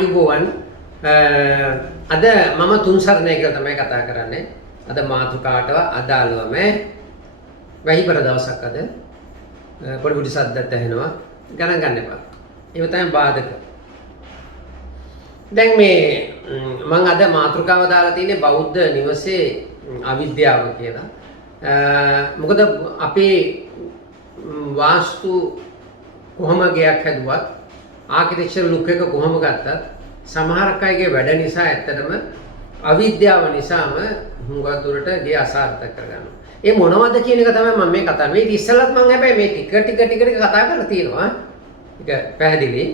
ආයුබෝවන් අද මම තුන්සරණය කියලා තමයි කතා කරන්නේ. අද මාතෘකාවට අදාළවම වැහිපර දවසක් අද පොඩි පොඩි සද්දත් ඇහෙනවා. ගණන් ගන්න එපා. ඒව තමයි බාධක. දැන් මේ මම අද මාතෘකාව දාලා තියෙන්නේ බෞද්ධ නිවසේ අවිද්‍යාව කියලා. මොකද අපේ වාස්තු කොහොම ගයක් හැදුවත් ආකිටෙක්චර් ලුක් එක කොහොම ගත්තත් සමහරක් අයගේ වැඩ නිසා ඇත්තටම අවිද්‍යාව නිසාම හුඟක් දුරට ගේ අසාර්ථක කරගන්නවා. ඒ මොනවද කියන එක තමයි මම මේ කතා කරන්නේ. මේ ඉස්සෙල්ලත් මම හැබැයි මේ ටික කතා කරලා තියෙනවා. ඒක පැහැදිලි.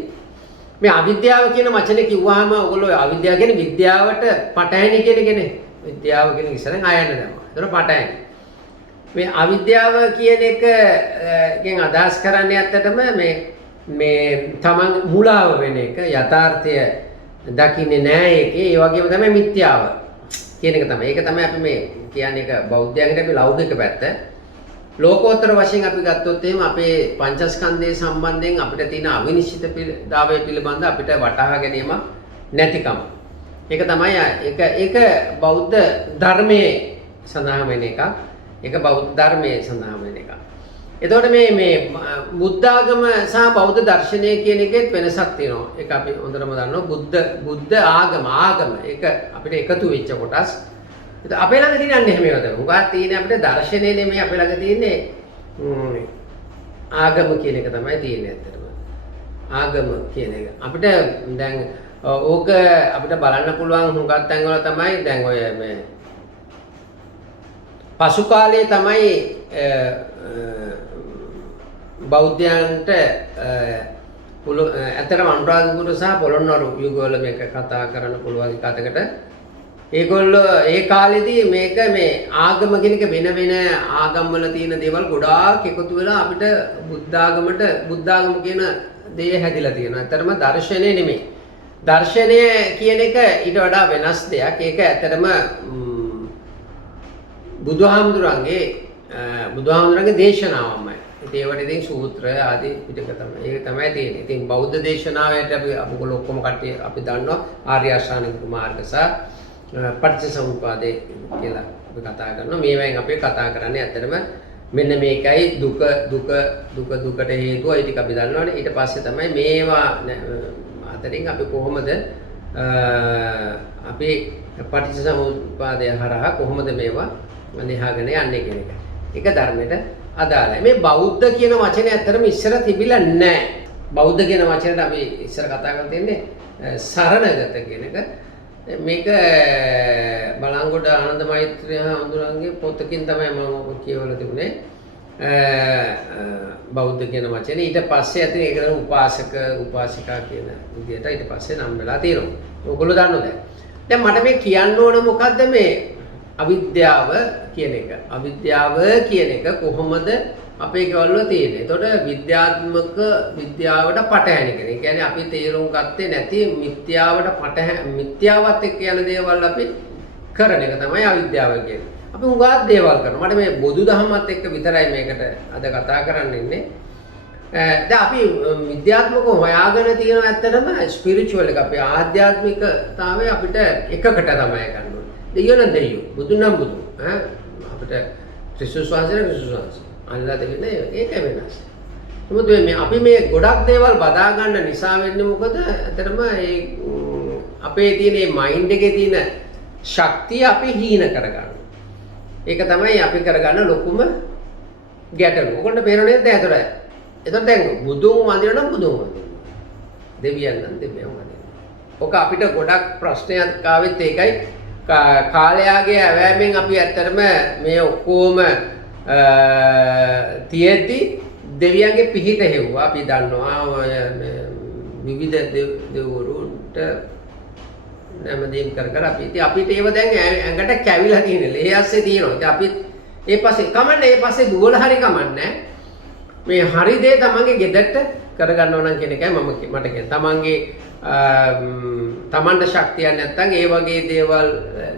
මේ අවිද්‍යාව කියන වචනේ කිව්වහම ඔයගොල්ලෝ අවිද්‍යාව කියන්නේ විද්‍යාවට පටහැනි කියන එකනේ. විද්‍යාව කියන ඉස්සරෙන් ආයන්න දැම්මා. ඒතර පටහැනි. මේ අවිද්‍යාව කියන එකෙන් අදහස් කරන්නේ ඇත්තටම මේ තමන් මුලාව වෙන එක, යථාර්ථය දකින්නේ නැහැ ඒකේ. ඒ වගේම තමයි මිත්‍යාව කියන එක තමයි. ඒක තමයි අපි මේ කියන්නේ එක බෞද්ධයන්ගේ අපි ලෞකික පැත්ත. ලෝකෝත්තර වශයෙන් අපි ගත්තොත් එහෙම අපේ පංචස්කන්ධය සම්බන්ධයෙන් අපිට තියෙන අවිනිශ්චිතතාවය පිළිබඳ අපිට වටහා ගැනීම නැතිකම. ඒක තමයි ඒක බෞද්ධ ධර්මයේ සඳහන් වෙන එකක්. ඒක බෞද්ධ ධර්මයේ සඳහන් වෙන එකක්. එතකොට මේ බුද්ධ ආගම සහ බෞද්ධ දර්ශනය කියන එකෙත් වෙනසක් තියෙනවා. ඒක අපි හොඳටම දන්නවා. බුද්ධ ආගම ඒක අපිට එකතු වෙච්ච කොටස්. ඒත් අපේ ළඟ තියෙනන්නේ එහෙම ඒවාද. උගා තියෙන්නේ අපිට දර්ශනය නෙමෙයි අපේ ළඟ තියෙන්නේ ආගම කියන එක තමයි තියෙන්නේ ඇත්තටම. ආගම කියන එක. අපිට දැන් ඕක අපිට බලන්න පුළුවන් හුඟක් තැන්වල තමයි දැන් ඔය මේ පසු කාලයේ තමයි බෞද්ධයන්ට ඇත්තටම අනුරාධපුර සහ පොළොන්නරු යුගවල මේක කතා කරන්න පුළුවන් කතාවකට ඒගොල්ලෝ ඒ කාලෙදී මේක මේ ආගම කියන එක වෙන ආගම් වල තියෙන දේවල් ගොඩාක් එකතු වෙලා අපිට බුද්ධාගම කියන දේ හැදිලා තියෙනවා. ඇත්තටම දර්ශනය නෙමෙයි. දර්ශනය කියන එක ඊට වඩා වෙනස් දෙයක්. ඒක ඇත්තටම බුදුහාමුදුරන්ගේ දේශනාවමයි. ඉතින් ඒවට ඉතින් සූත්‍ර ආදී පිටක තමයි. ඒක තමයි තියෙන්නේ. ඉතින් බෞද්ධ දේශනාවට අපි ඔක්කොම කට්ටිය අපි දන්නවා ආර්ය අෂ්ටාංගික මාර්ග සහ පටිච්චසමුප්පාදේ කියලා අපි කතා කරනවා. මේවෙන් අපි කතා කරන්නේ ඇත්තටම මෙන්න මේකයි දුකට හේතුව. ඒ ටික අපි දන්නවනේ. ඊට පස්සේ තමයි මේවා අතරින් අපි කොහොමද අපි පටිච්චසමුප්පාදය හරහා කොහොමද මේවා නිහාගෙන යන්නේ කියන එක. ඒක ධර්මයට අදාළයි. මේ බෞද්ධ කියන වචනේ ඇත්තටම ඉස්සර තිබිලා නැහැ. බෞද්ධ කියන වචනේට අපි ඉස්සර කතා කරලා තින්නේ සරණගත කියන එක. මේක බලංගොඩ ආනන්ද මෛත්‍රී හඳුනන්ගේ පොතකින් තමයි මම කියවලා තිබුණේ. බෞද්ධ කියන වචනේ ඊට පස්සේ ඇතින් ඒකට උපාසිකා කියන විදිහට ඊට පස්සේ නම් වෙලා තියෙනවා. ඔයගොල්ලෝ දන්නවද? දැන් මට මේ කියන්න ඕන මොකද්ද මේ අවිද්‍යාව කියන එක. අවිද්‍යාව කියන එක කොහොමද අපේ ගෙවල් වල තියෙන්නේ? එතකොට විද්‍යාවට පටහැනි කෙනෙක්. ඒ කියන්නේ අපි තේරුම් ගත්තේ නැති මිත්‍යාවත් එක්ක යන දේවල් අපි කරන එක තමයි අවිද්‍යාව කියන්නේ. අපි උගාත් දේවල් කරනවා. මට මේ බුදුදහමත් එක්ක විතරයි මේකට අද කතා කරන්න ඉන්නේ. දැන් අපි විද්‍යාත්මකව හොයාගෙන තියෙන ඇත්තටම ස්පිරිචුවල් එක අපේ ආධ්‍යාත්මිකතාවය අපිට එකකට තමයි ගන්න ඕනේ. දෙයියෝ දෙයියෝ බුදුන් නම් බුදු අපිට ක්‍රිස්තුස් වහන්සේ අල්ලා දෙන්නේ ඒක වෙනස්. මොකද අපි මේ ගොඩක් දේවල් බදා ගන්න නිසා වෙන්නේ මොකද? ඇත්තටම අපේ තියෙන මේ මයින්ඩ් එකේ තියෙන ශක්තිය අපි හීන කරගන්නවා. ඒක තමයි අපි කරගන්න ලොකුම ගැටලුව. ඔයගොල්ලෝ පේරණේ නේද එතකොට? එතකොට දැන් බුදුන් වඳිනවා නම් බුදුන් වඳිනවා. දෙවියන් නම් දෙවියන් වඳිනවා. ඔක අපිට ගොඩක් ප්‍රශ්නයක් ආවෙත් ඒකයි. කාලයාගේ ඇවෑමෙන් අපි ඇත්තටම මේ ඔක්කොම තියෙද්දි දෙවියන්ගේ පිහිට හෙව්වා. අපි දන්නවා විවිධ දෙවිවරුන්ට නැමදීම් කර අපිට ඒව දැන් ඇඟට කැවිලා තියෙන ලේ ඇස්සේ තියෙනවා. ඉතින් අපි ඒ පස්සේ දුවලා හරි කමන්නේ මේ හරි දේ තමන්ගේ ගෙදරට කරගන්න ඕන කියන එකයි මට කියන්නේ. තමන්ට ශක්තියක් නැත්නම් ඒ වගේ දේවල්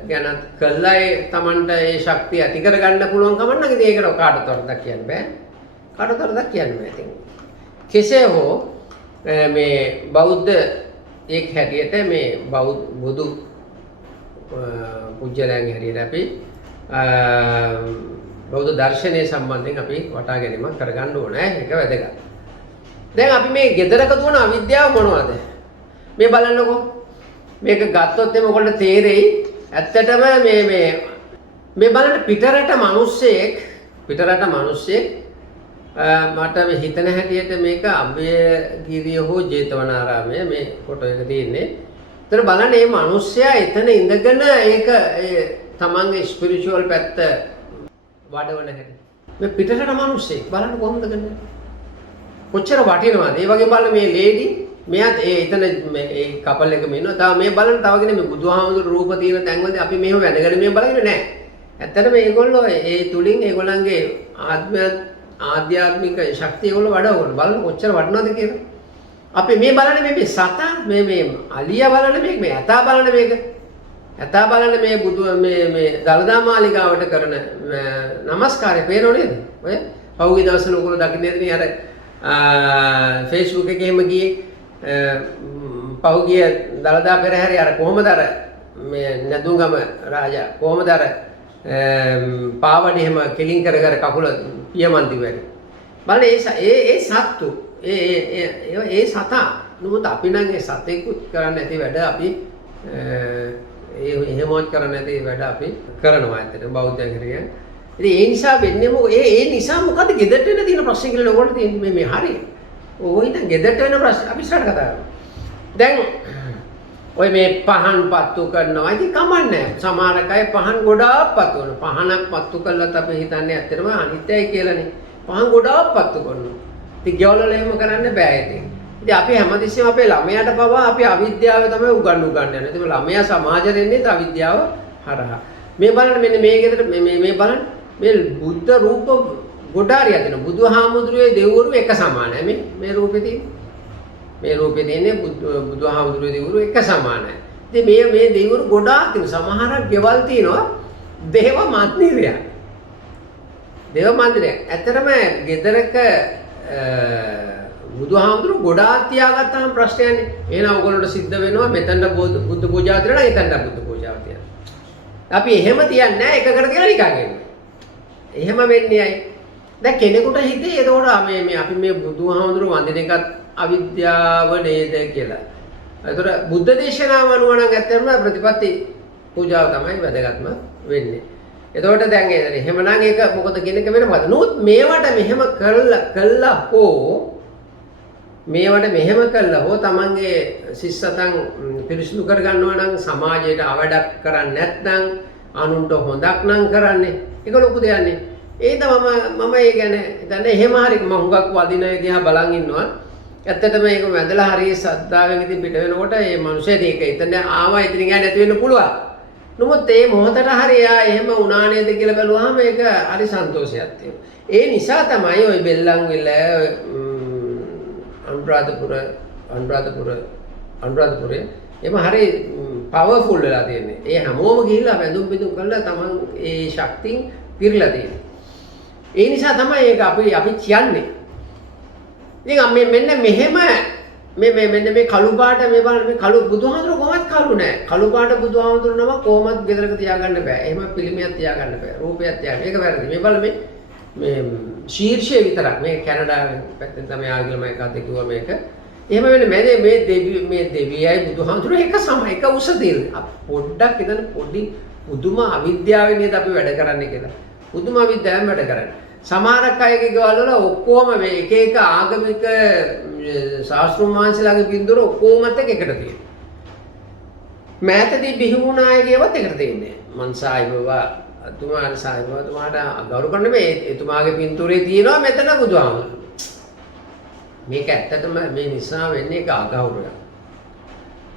ගැන කළා තමන්ට ඒ ශක්තිය ඇති කරගන්න පුළුවන් කම නම් ඉතින් ඒකට කාටවත් වරදක් කියන්න බෑ. කාටවත් වරදක් කියන්න බෑ. ඉතින් කෙසේ හෝ මේ බෞද්ධ එක් හැටියට මේ බුදු පුජ්‍යලයන් හැටියට අපි බෞද්ධ දර්ශනය සම්බන්ධයෙන් අපි වටා ගැනීමක් කරගන්න ඕනේ. ඒක වැදගත්. දැන් අපි මේ gedaraක දුවන අවිද්‍යාව මොනවද? මේ බලන්නකෝ. මේක ගත්තොත් එimhe ඔයගොල්ලන්ට තේරෙයි. ඇත්තටම මේ බලන්න පිටරට මිනිස්සෙක් මට හිතන හැටියට මේක අභයගිරිය හෝ ජේතවනාරාමයේ මේ ෆොටෝ එක තියෙන්නේ. ඒතර බලන්න මේ මිනිස්සයා එතන ඉඳගෙන ඒක තමන්ගේ ස්පිරිචුවල් පැත්ත වඩවන හැටි. මේ පිටරට මිනිස්සෙක් බලන්න කොහොමද කරන්නේ? කොච්චර වටිනවද? ඒ වගේ බලන්න මේ ලේඩි මෙයාත් එතන මේ කපල් එකම ඉන්නවා. තව මේ බලන්න තව කෙනෙක් මේ බුදුහාමුදුරු රූප තියෙන තැන්වලදී අපි මෙහෙම වැදගෙන මේ බලන්නේ නැහැ. ඇත්තටම මේගොල්ලෝ ඒ තුලින් ඒගොල්ලන්ගේ ආධ්‍යාත්මික ශක්තිය ඒගොල්ලෝ වඩවන බලන්න කොච්චර වටිනවද කියලා. අපි මේ බලන්නේ මේ සතා මේ අලියා බලන්නේ මේ ඇතා බලන්නේ මේක. ඇතා බලන්නේ මේ මේ දලදා මාලිගාවට කරන নমස්කාරය පේනෝ නේද? ඔය පහුගිය දවස්වල ඔයගොල්ලෝ දකින්නේ අර Facebook එකේම ගියේ පහුගිය දලදා පෙරහැරේ අර කොහමද අර මේ නැදුගම රාජා කොහමද අර පාවඩි එහෙම කෙලින් කර කකුල පියමන්ති වෙරි බලන්න ඒ සත්තු ඒ සතා නමුත් අපි නම් ඒ සතෙකුත් කරන්නේ නැති වැඩ අපි එහෙමවත් කරන්නේ නැති වැඩ අපි කරනවා ඇත්තට බෞද්ධයන් හිරියන්. ඉතින් ඒ නිසා වෙන්නේ මොකද? ඒ නිසා මොකද ගෙදරට එන තියෙන ප්‍රශ්න කියලා ඔයගොල්ලෝ තියෙන්නේ මේ හරිය. ඕක ඉතින් ගෙදරට එන ප්‍රශ්න අපි ඉස්සරහට කතා කරමු. දැන් ඔය මේ පහන් පත්තු කරනවා. ඉතින් කමන්නේ. සමහර අය පහන් ගොඩාක් පත්තු කරනවා. පහනක් පත්තු කළාත් අපි හිතන්නේ ඇත්තටම අනිත්‍යයි කියලානේ. පහන් ගොඩාක් පත්තු කරනවා. ඉතින් ගෙවල් වල එහෙම කරන්න බෑ ඉතින්. ඉතින් අපි හැමතිස්සෙම අපේ ළමයාට පවා අපි අවිද්‍යාව තමයි උගන්වන්න යන්නේ. ඉතින් ළමයා සමාජයට එන්නේ අවිද්‍යාව හරහා. මේ බලන්න මෙන්න මේ ගෙදර මේ බලන්න මේ බුද්ධ රූප ගොඩාරිය දෙන බුදුහාමුදුරුවෝ දෙවිවරු එක සමානයි මේ රූපේ තියෙන්නේ. මේ රූපේ තියෙන්නේ බුදුහාමුදුරුවෝ දෙවිවරු එක සමානයි. ඉතින් මේ දෙවිවරු ගොඩාක් තියෙන සමහරක් ගෙවල් තියෙනවා දේව මන්දිරයක්. දේව මන්දිරයක්. ඇත්තටම ගෙදරක බුදුහාමුදුරුවෝ ගොඩාක් තියාගත්තාම ප්‍රශ්නයක් නේ. එහෙනම් ඔයගොල්ලන්ට සිද්ධ වෙනවා මෙතන බුද්ධ පූජාව තියලා එතන බුද්ධ පූජාව තියලා. අපි එහෙම තියන්නේ නැහැ එකකට තියලා නිකන් එන්නේ. එහෙම වෙන්නේ ඇයි? දැන් කෙනෙකුට හිතේ එතකොට මේ අපි මේ බුදුහාමුදුරුවෝ වන්දින එකත් අවිද්‍යාව නේද කියලා. ඒතර බුද්ධ දේශනාව අනුව නම් ඇත්තටම ප්‍රතිපත්ති පූජාව තමයි වැදගත්ම වෙන්නේ. එතකොට දැන් එහෙමනම් ඒක මොකද කියන එක වෙනවද? නමුත් මේවට මෙහෙම කළා හෝ තමන්ගේ සිස්සතන් පිරිසිදු කර ගන්නවා නම් සමාජයට අවඩක් කරන්නේ නැත්නම් අනුන්ට හොඳක් නම් කරන්නේ. ඒක ලොකු දෙයක් නේ. ඒද මම ඒ ගැන හිතන්නේ එහෙම හරි මම හුඟක් වදින දිහා බලන් ඉන්නවා. ඇත්තටම මේක වැදලා හරිය සද්දාවෙන් ඉතින් පිට වෙනකොට මේ මිනිස්සෙත් ඒක එතන ආවා ඉතින් ගෑ නැති වෙන්න පුළුවන්. නමුත් මේ මොහොතට හරි එයා එහෙම වුණා නේද කියලා බැලුවාම ඒක හරි සන්තෝෂයක් තියෙනවා. ඒ නිසා තමයි ওই බෙල්ලන්විල අනුරාධපුරේ එම හරි පවර්ෆුල් වෙලා තියෙන්නේ. ඒ හැමෝම ගිහිල්ලා වැඳුම් පිදුම් කරලා තමන් ඒ ශක්තියින් පිරලා තියෙනවා. ඒ නිසා තමයි ඒක අපි කියන්නේ. ඉතින් මෙන්න මෙහෙම මෙන්න මේ කළු පාට මේ බලන්න මේ කළු බුදුහාමුදුරුවෝ කොහොමද කළු නෑ. කළු පාට බුදුහාමුදුරුවෝ නම කොහොමද ගෙදරක තියාගන්න බෑ. එහෙම පිළිමයක් තියාගන්න බෑ. රූපයක් තියාගන්න. ඒක වැරදි. මේ බලන්න මේ ශීර්ෂය විතරක් මේ කැනඩාවෙන් පැත්තෙන් තමයි ආගිල මම කතා කිව්වා මේක. එහෙම වෙන්නේ මේ දෙවියයි බුදුහාමුදුරුවෝ එක එක උස තියෙනවා. පොඩ්ඩක් හිතන්න පොඩි පුදුම අවිද්‍යාවෙන් නේද අපි වැඩ කරන්නේ කියලා. පුදුම අවිද්‍යාවෙන් වැඩ කරන්නේ. සමහරක් අයගේ ගෙවල් වල ඔක්කොම මේ එක ආගමික ශාස්ත්‍රීය මාංශලාගේ බින්දුර ඔක්කොමත් එකට තියෙනවා. මෑතදී බිහි වුණ අයගේවත් එකට තියෙන්නේ. මන් සායිබවා තුමාට ගෞරව කරන්න මේ එතුමාගේ පින්තූරේ තියෙනවා මෙතන බුදුහාමුදුරුවෝ. මේක ඇත්තටම මේ නිසා වෙන්නේ ඒක අගෞරවයක්.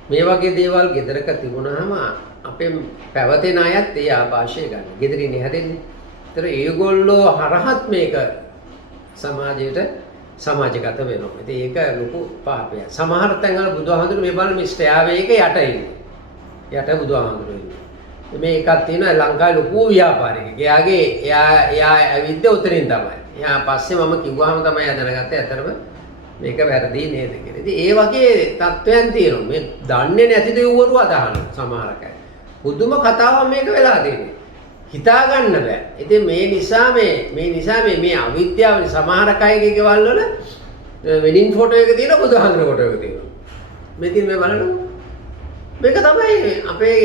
මේ වගේ දේවල් ගෙදරක තිබුණාම අපේ පැවතෙන අයත් ඒ ආభాෂය ගන්න. ගෙදරින් හැදෙන්නේ. ඒතර ඒගොල්ලෝ හරහත් මේක සමාජයට සමාජගත වෙනවා. ඉතින් ඒක ලොකු පාපයක්. සමහර තැන්වල බුදුහාමුදුරුවෝ මේ බලන්න මිස්ටර් යාවේ එක යට ඉන්නේ. යට බුදුහාමුදුරුවෝ ඉන්නේ. මේ එකක් තියෙනවා ලංකාවේ ලොකු ව්‍යාපාරිකයෙක්. එයා ඇවිද්ද උතරින් තමයි. එයා පස්සේ මම කිව්වහම තමයි එයා දැනගත්තේ ඇත්තටම මේක වැරදි නේද කියලා. ඉතින් ඒ වගේ තත්ත්වයන් තියෙනවා. මේ දන්නේ නැති දෙව්වරු අදහන සමහර අය. බුදුම කතාවක් මේක වෙලා තියෙන්නේ. හිතා ගන්න බෑ. ඉතින් මේ නිසා මේ අවිද්‍යාව සමහර අයගේ ගෙවල් වල වෙඩින් ෆොටෝ එක තියෙනවා බුදුහාමුදුරුවෝ ෆොටෝ එක තියෙනවා. මෙතින් මේ බලන්න. මේක තමයි අපේ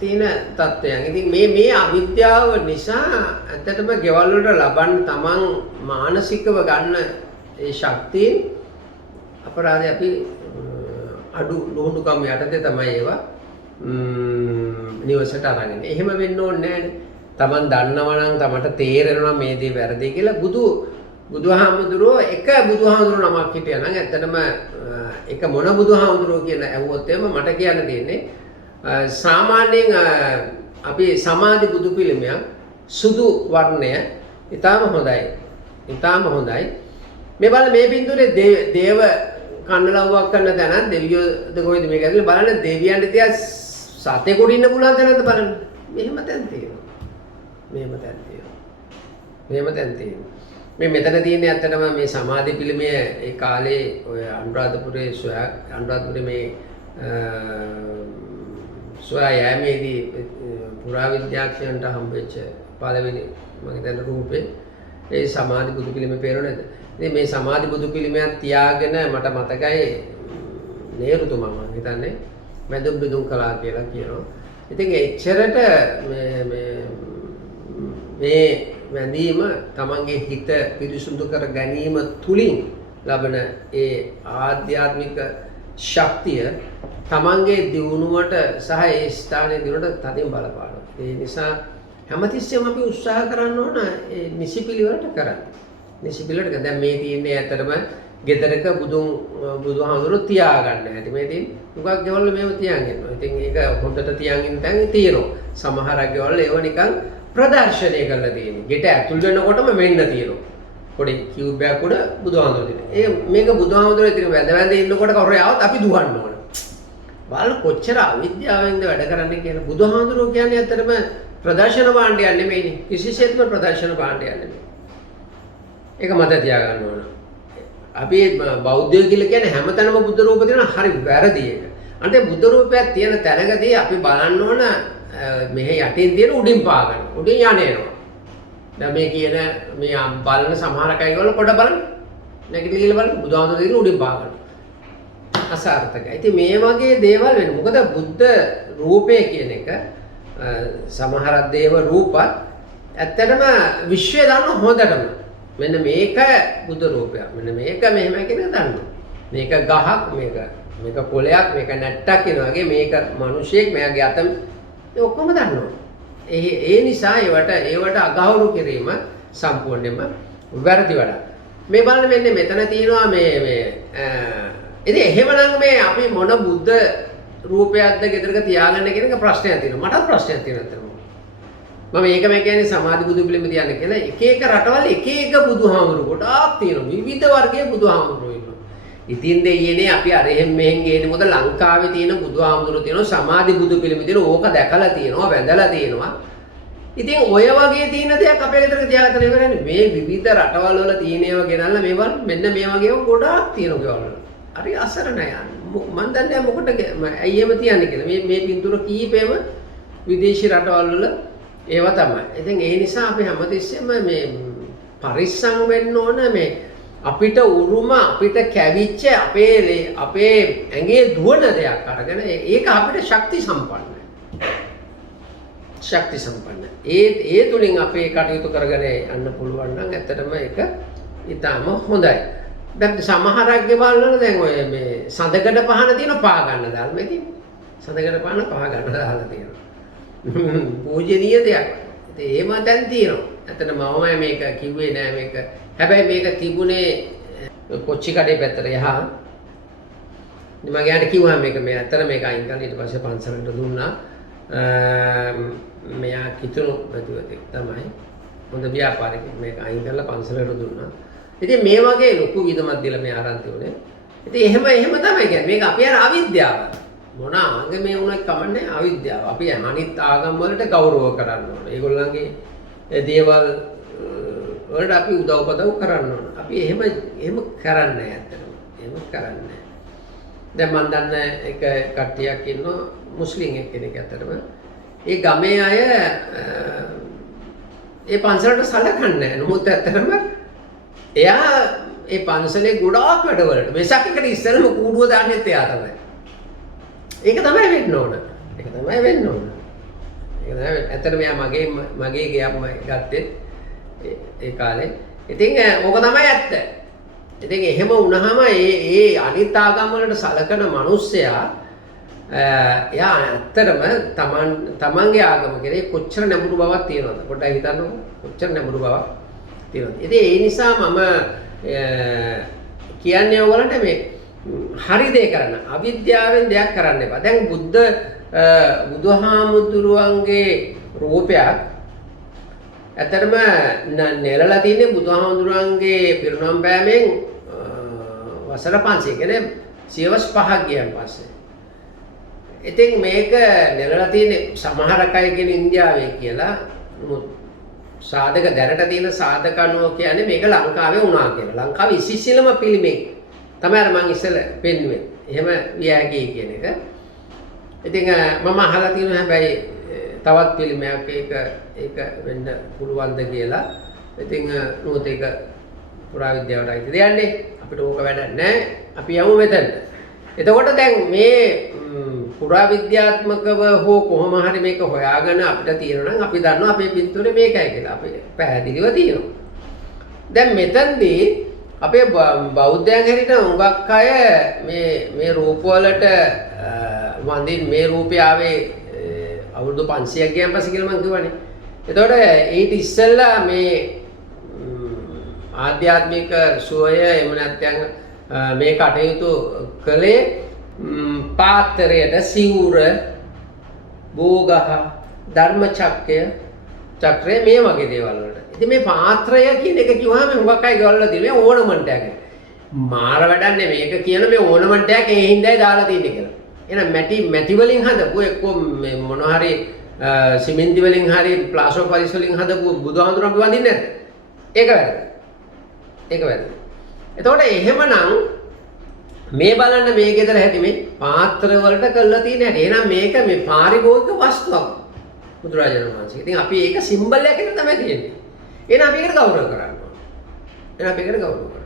තියෙන තත්ත්වයන්. ඉතින් මේ අවිද්‍යාව නිසා ඇත්තටම ගෙවල් වලට ලබන්න තමන් මානසිකව ගන්න ඒ ශක්තිය අපරාධය අපි අඩු ලෝණුකම් යටතේ තමයි ඒවා නිවසට අරගෙන. එහෙම වෙන්න ඕනේ නැහැ. තමන් දන්නවා නම් තමට තේරෙනවා මේ දේ වැරදි කියලා බුදුහාමුදුරුවෝ එක බුදුහාමුදුරුවෝ නමක් හිටියා නම් ඇත්තටම එක මොන බුදුහාමුදුරුවෝ කියන ඇහුවොත් එහෙම මට කියන්න තියෙන්නේ සාමාන්‍යයෙන් අපි සමාධි බුදු පිළිමයක් සුදු වර්ණය ඊටාම හොඳයි. ඊටාම හොඳයි. මේ බලන්න මේ බින්දුවේ දේව කන්නලව්වක් කරන තැන දෙවියෝද කොයිද මේක ඇතුලේ බලන්න දෙවියන්ට තියා සතෙකුට ඉන්න පුළුවන් තැනද බලන්න. මෙහෙම තැන් තියෙනවා. මෙහෙම තැන් තියෙනවා. මේ මෙතන තියෙන්නේ ඇත්තටම මේ සමාධි පිළිමය ඒ කාලේ ඔය අනුරාධපුරේ මේ සොයා යෑමේදී පුරාවිද්‍යාඥයන්ට හම්බෙච්ච පළවෙනි මම හිතන රූපේ ඒ සමාධි බුදු පිළිමේ පේරෝ නේද? ඉතින් මේ සමාධි බුදු පිළිමයක් තියාගෙන මට මතකයි නේරුතුමා මම හිතන්නේ මැදුම් බිදුම් කළා කියලා කියනවා. ඉතින් එච්චරට මේ වැඳීම තමන්ගේ හිත පිරිසුදු කර ගැනීම තුලින් ලබන ඒ ආධ්‍යාත්මික ශක්තිය තමන්ගේ දියුණුවට සහ ඒ ස්ථානයේ දියුණුවට තදින් බලපානවා. ඒ නිසා හැමතිස්සෙම අපි උත්සාහ කරන්න ඕන ඒ නිසිපිලිවෙලට කරන්න. නිසිපිලිවෙලට දැන් මේ තියෙන්නේ ඇත්තටම ගෙදරක බුදුහාමුදුරුවෝ තියාගන්න හැටි. මේ තියෙන මුගක් ගෙවල් මේව තියන් ඉන්නවා. ඉතින් ඒක හොඳට තියන් ඉන්න තැන් තියෙනවා. සමහර ගෙවල් ඒව නිකන් ප්‍රදර්ශනය කරලා තියෙනවා. ගෙට ඇතුල් වෙනකොටම මෙන්න තියෙනවා. පොඩි කියුබ් එකක් උඩ බුදුහාමුදුරුවෝ තියෙනවා. මේක බුදුහාමුදුරුවෝ ඉතින් වැඳ ඉන්නකොට කවුරු ආවොත් අපි දුවන්න ඕන. බලන්න කොච්චර අවිද්‍යාවෙන්ද වැඩ කරන්නේ කියලා. බුදුහාමුදුරුවෝ කියන්නේ ඇත්තටම ප්‍රදර්ශන භාණ්ඩයක් නෙමෙයිනේ. කිසිසේත්ම ප්‍රදර්ශන භාණ්ඩයක් නෙමෙයි. ඒක මත තියාගන්න ඕන. අපි බෞද්ධයෝ කියලා කියන්නේ හැමතැනම බුද්ධ රූප තියෙනවා. හරි වැරදි ඒක. අන්ට බුද්ධ රූපයක් තියෙන තැනකදී අපි බලන්න ඕන මෙහි යටින් තියෙන උඩින් පාගන්න. උඩින් යන්නේනවා. දැන් මේ කියන මේ බලන සමහර කයි වල කොට බලන්න. නැගිටලා කියලා බලන්න බුදුහාමුදුරුවෝ තියෙන උඩින් පාගන්න. අසාර්ථකයි. ඉතින් මේ වගේ දේවල් වෙන්නේ. මොකද බුද්ධ රූපය කියන එක සමහර දේව රූපත් ඇත්තටම විශ්වය දන්න හොඳටම. මෙන්න මේක බුද්ධ රූපයක්. මෙන්න මේක මෙහෙම කියන දන්නවා. මේක ගහක්, මේක කොළයක්, මේක නැට්ටක් කියන වගේ මේක මිනිසෙක්, මෙයාගේ අත මේ ඔක්කොම දන්නවා. ඒ නිසා ඒවට අගෞරව කිරීම සම්පූර්ණයෙන්ම වැරදි වැඩක්. මේ බලන්න මෙන්න මෙතන තියෙනවා ඉතින් එහෙමනම් මේ අපි මොන බුද්ධ රූපයක්ද ගෙදරක තියාගන්න කියන එක ප්‍රශ්නයක් තියෙනවා. මටත් ප්‍රශ්නයක් තියෙනවා අතන. මම ඒක මේ කියන්නේ සමාධි බුදු පිළිම තියන්න කියලා එක රටවල එක බුදුහාමුදුරු කොටක් තියෙනවා. විවිධ වර්ගයේ බුදුහාමුදුරු ඉන්නවා. ඉතින් දෙයියනේ අපි අර එහෙම මෙහෙන් ගේන්නේ මොකද ලංකාවේ තියෙන බුදුහාමුදුරු තියෙනවා සමාධි බුදු පිළිම තියෙනවා. ඕක දැකලා තියෙනවා, වැඳලා තියෙනවා. ඉතින් ඔය වගේ තියෙන දෙයක් අපේ ගෙදරක තියාගන්න ඉවරනේ. මේ විවිධ රටවල් වල තියෙන ඒවා ගෙනල්ලා මේවා මෙන්න මේ වගේ ගොඩාක් තියෙනවා ගෙවල් වල. හරි අසරණයි. මම දන්නේ මොකටද ඇයි එහෙම තියන්නේ කියලා. මේ පින්තූර කීපෙම විදේශී රටවල් වල ඒවා තමයි. ඉතින් ඒ නිසා අපි හැමතිස්සෙම මේ පරිස්සම් වෙන්න ඕන මේ අපිට උරුම අපිට කැවිච්ච අපේ ඇඟේ දුවන දෙයක් අරගෙන ඒක අපිට ශක්ති සම්පන්නයි. ශක්ති සම්පන්නයි. ඒ තුලින් අපේ කටයුතු කරගෙන යන්න පුළුවන් නම් ඇත්තටම ඒක ඊටම හොඳයි. දැන් සමහරක් ගෙවල් වල දැන් ඔය මේ සඳකඩ පහන තියෙන පහ ගන්න දාලා මේ තියෙන්නේ. සඳකඩ පහන පහ ගන්න දාලා තියෙනවා. පූජනීය දෙයක්. ඉතින් එහෙම දැන් තියෙනවා. ඇත්තට මම මේක කිව්වේ නෑ මේක. හැබැයි මේක තිබුණේ කොච්චි කඩේ පැත්තට යහා. මම ගියාට කිව්වා මේක මේ ඇත්තට මේක අයින් කරලා ඊට පස්සේ පන්සලට දුන්නා. මෙයා කිතුණු බදුවතෙක් තමයි. හොඳ ව්‍යාපාරිකයෙක් මේක අයින් කරලා පන්සලට දුන්නා. ඉතින් මේ වගේ ලොකු විදමක් දීලා මේ ආරන්ති උනේ. ඉතින් එහෙම තමයි කියන්නේ. මේක අපි අර අවිද්‍යාව. මොන ආගමේ වුණත් කමන්නේ අවිද්‍යාව. අපි අනිත් ආගම් වලට ගෞරව කරන්න ඕනේ. ඒගොල්ලන්ගේ දේවල් වලට අපි උදව්පදව් කරන්න ඕන. අපි එහෙම කරන්නේ නැහැ ඇත්තටම. එහෙම කරන්නේ නැහැ. දැන් මම දන්න එක කට්ටියක් ඉන්නවා මුස්ලිම් එක්කෙනෙක් ඇත්තටම. ඒ ගමේ අය ඒ පන්සලට සලකන්නේ නැහැ. නමුත් ඇත්තටම එයා ඒ පන්සලේ ගොඩාක් වැඩවලට වෙසක් එකට ඉස්සෙල්ලම කූඩුව දාන්නෙත් එයා තමයි. ඒක තමයි වෙන්න ඕන. ඒක තමයි වෙන්න ඕන. ඒක තමයි ඇත්තටම එයා මගේ ගියම්ම ගත්තේ ඒ කාලේ. ඉතින් ඕක තමයි ඇත්ත. ඉතින් එහෙම වුණාම ඒ අනිත් ආගම් වලට සලකන මිනිස්සයා එයා ඇත්තටම තමන්ගේ ආගම කෙරේ කොච්චර නැඹුරු බවක් තියෙනවද? පොඩ්ඩක් හිතන්නකෝ. කොච්චර නැඹුරු බවක් තියෙනවද? ඉතින් ඒ නිසා මම කියන්නේ ඔයගලන්ට මේ හරි දේ කරන්න. අවිද්‍යාවෙන් දෙයක් කරන්න එපා. දැන් බුදුහාමුදුරුවන්ගේ රූපයක් ඇත්තටම නෙලලා තියෙන්නේ බුදුහාමුදුරුවන්ගේ පිරිනොම් පෑමෙන් වසර 500 කියන්නේ සියවස් 5ක් ගියන් පස්සේ. ඉතින් මේක නෙලලා තියෙන්නේ සමහර අය කියන ඉන්දියාවේ කියලා. සාධක දැනට තියෙන සාධක අනුව කියන්නේ මේක ලංකාවේ වුණා කියලා. ලංකාවේ ඉසිසිලම පිළිමේ තමයි අර මං ඉස්සෙල්ල පෙන්නුවේ. එහෙම වියැගී කියන එක. ඉතින් මම අහලා තියෙනවා හැබැයි තවත් පිළිමයක් ඒක වෙන්න පුළුවන්ද කියලා. ඉතින් නෝත් ඒක පුරාවිද්‍යාවට අයිති දෙයන්නේ. අපිට ඕක වැඩක් නැහැ. අපි යමු මෙතන. එතකොට දැන් මේ පුරාවිද්‍යාත්මකව හෝ කොහොම හරි මේක හොයාගෙන අපිට තියෙනවා නම් අපි දන්නවා අපේ පින්තූරේ මේකයි කියලා. අපි පැහැදිලිව තියෙනවා. දැන් මෙතනදී අපේ බෞද්ධයන් හැටියට හුඟක් අය මේ රූපවලට වඳින් මේ රූපය ආවේ අවුරුදු 500ක් ගියන් පස්සේ කියලා මම කිව්වනේ. එතකොට ඊට ඉස්සෙල්ලා මේ ආධ්‍යාත්මික සුවය එහෙම නැත්නම් මේ කටයුතු කළේ පාත්‍රයට සිවුර බෝගහ චක්‍රය මේ වගේ දේවල් වලට. ඉතින් මේ පාත්‍රය කියන එක කිව්වහම හුඟක් අය ගවල්ලා තියෙන්නේ ඕනමන්ට් එකක්. මාර වැඩක් නෙමෙයි. මේක කියන මේ ඕනමන්ට් එකක් ඒ හින්දායි දාලා තියෙන්නේ කියලා. එහෙනම් මැටි වලින් හදපු එක්ක මේ මොන හරි සිමෙන්ති වලින් හරි ප්ලාස්ටර් පරිස් වලින් හදපු බුදුහාමුදුරුවෝ අපි වඳින්නේ නැද්ද? ඒක වැරදි. ඒක වැරදි. එතකොට එහෙමනම් මේ බලන්න මේ ගෙදර හැටි මේ පාත්‍ර වලට කරලා තියෙන හැටි. එහෙනම් මේක මේ පාරිභෝගික වස්තුවක් බුදුරජාණන් වහන්සේ. ඉතින් අපි ඒක සිම්බල් එකකින් තමයි තියෙන්නේ. එහෙනම් අපි ඒකට ගෞරව කරන්න ඕනේ.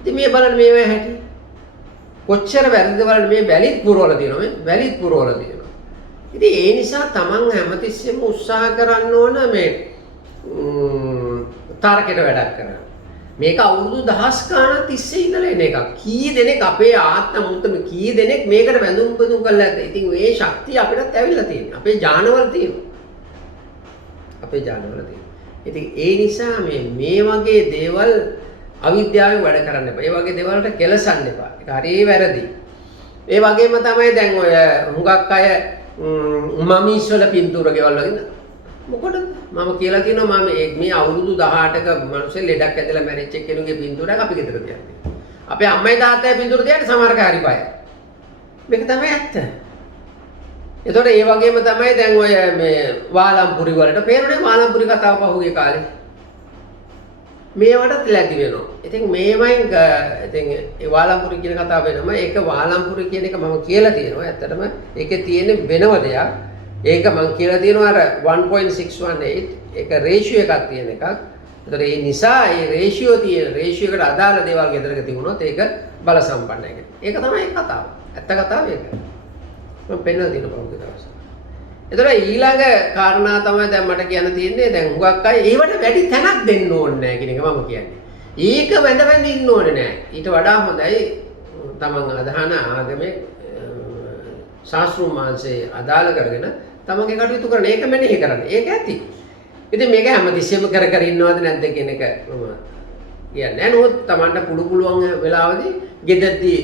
ඉතින් මේ බලන්න මේවා හැටි. කොච්චර වැරදිද බලන්න මේ වැලිත් පුරවලා තියෙනවා ඉතින් ඒ නිසා තමන් හැමතිස්සෙම උත්සාහ කරන්න ඕන මේ තාරකයට වැඩක් කරන්න. මේක අවුරුදු දහස් ගාණක් තිස්සේ ඉඳලා එන එකක්. කී දෙනෙක් අපේ ආත්ම මුත්තම කී දෙනෙක් මේකට වැඳුම් පුදුම් කරලා ඇද්ද? ඉතින් මේ ශක්තිය අපිටත් ඇවිල්ලා තියෙනවා. අපේ ඥානවල තියෙනවා. ඉතින් ඒ නිසා මේ වගේ දේවල් අවිද්‍යාවෙන් වැඩ කරන්න එපා. ඒ වගේ දේවල් වලට කෙලසන්න එපා. ඒක හරිය වැරදි. ඒ වගේම තමයි දැන් ඔය හුඟක් අය මමීස්වල පින්තූර ගෙවල් වගේ මොකටද මම කියලා කියනවා මම මේ අවුරුදු 18ක මිනිස්සු ලෙඩක් ඇදලා මැරිච්ච කෙනෙකුගේ පින්තූරයක් අපි ගෙදර තියන්නේ. අපේ අම්මයි තාත්තයි පින්තූර තියන්නේ සමහරක හරි බයයි. මේක තමයි ඇත්ත. ඒතකොට ඒ වගේම තමයි දැන් ඔය මේ වාලම්පුරි වලට පේනනේ වාලම්පුරි කතාව පහුගිය කාලේ. මේවට ලැබි වෙනවා. ඉතින් මේවයින් ඉතින් ඒ වාලම්පුරි කියන කතාව වෙනම ඒක වාලම්පුරි කියන එක මම කියලා තියෙනවා. ඇත්තටම ඒකේ තියෙන වෙනම දෙයක්. ඒක මම කියලා තියෙනවා අර 1.618 ඒක රේෂියෝ එකක් තියෙන එකක්. ඒතර ඒ නිසා ඒ රේෂියෝ එකට අදාළ දේවල් ගෙදරක තිබුණොත් ඒක බල සම්පන්නයි. ඒක තමයි කතාව. ඇත්ත කතාව ඒක. මම පෙන්නලා තියෙන පොඩි දවසක්. ඒතර ඊළඟ කාරණා තමයි දැන් මට කියන්න තියෙන්නේ දැන් හුඟක් අය ඒවට වැඩි තැනක් දෙන්න ඕනේ නැහැ කියන එක මම කියන්නේ. ඒක වැඳ ඉන්න ඕනේ නැහැ. ඊට වඩා හොඳයි තමන් අදහන ආගමේ ශාස්ත්‍රීය මාංශයේ අදාළ කරගෙන තමන්ගේ කටයුතු කරන ඒක මෙනෙහි කරන්න. ඒක ඇති. ඉතින් මේක හැමතිස්සෙම කර ඉන්නවද නැද්ද කියන එක මම කියන්නේ නෝ තමන්ට පුළුවන් වෙලාවදී ගෙදරදී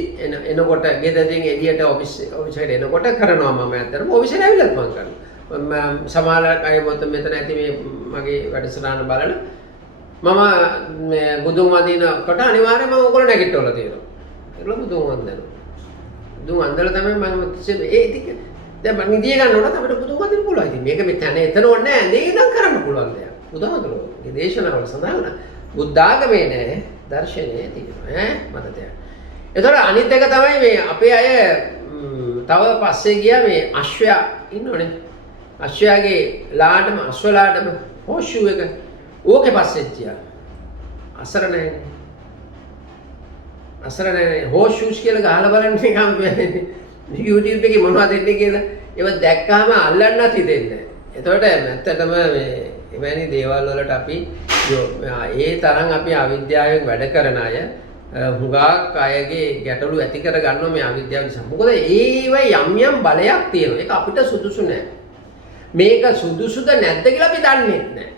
එනකොට ගෙදරින් එළියට ඔෆිස් එකට එනකොට කරනවා මම ඇත්තටම ඔෆිස් එකට ඇවිල්ලා මම කරනවා. සමහර අය මෙතන ඇති මේ මගේ වැඩසටහන බලන මම මේ බුදුන් වදිනකොට අනිවාර්යයෙන්ම මම ඔයගොල්ලෝ නැගිටවලා තියෙනවා. ඒගොල්ලෝ බුදුන් වදිනවා. බුදුන් වන්දලා තමයි මම ඒ ටික දැන් මම නිදිය ගන්නකොට අපිට බුදුන් වදින්න පුළුවන්. ඉතින් මේක මේ තැන එතන ඕනේ නැහැ. නේ ඉඳන් කරන්න පුළුවන් දෙයක්. බුදුහාමුදුරුවෝ මේ දේශනාවල සඳහන් බුද්ධාගමේ නෑ දර්ශනයේ තියෙනවා මතකයි. ඒතර අනිත් එක තමයි මේ අපේ අය තව පස්සේ ගියා මේ අශ්වයා ඉන්නෝනේ. අශ්වයාගේ ලාඩම අශ්ව ලාඩම හෝෂු එක ඕකේ පස්සෙත් ගියා. අසරණයි. අසරණයි හෝෂුස් කියලා ගහලා බලන්න නිකන් YouTube එකේ මොනවද දෙන්නේ කියලා ඒව දැක්කම අල්ලන්නත් හිතෙන්නේ. එතකොට ඇත්තටම මේ එවැනි දේවල් වලට අපි ඒ තරම් අපි අවිද්‍යාවෙන් වැඩ කරන අය හුඟක් අයගේ ගැටලු ඇති කර ගන්නවා මේ අවිද්‍යාව නිසා. මොකද ඒව යම් යම් බලයක් තියෙනවා. ඒක අපිට සුදුසු නෑ. මේක සුදුසුද නැද්ද කියලා අපි දන්නේ නැහැ.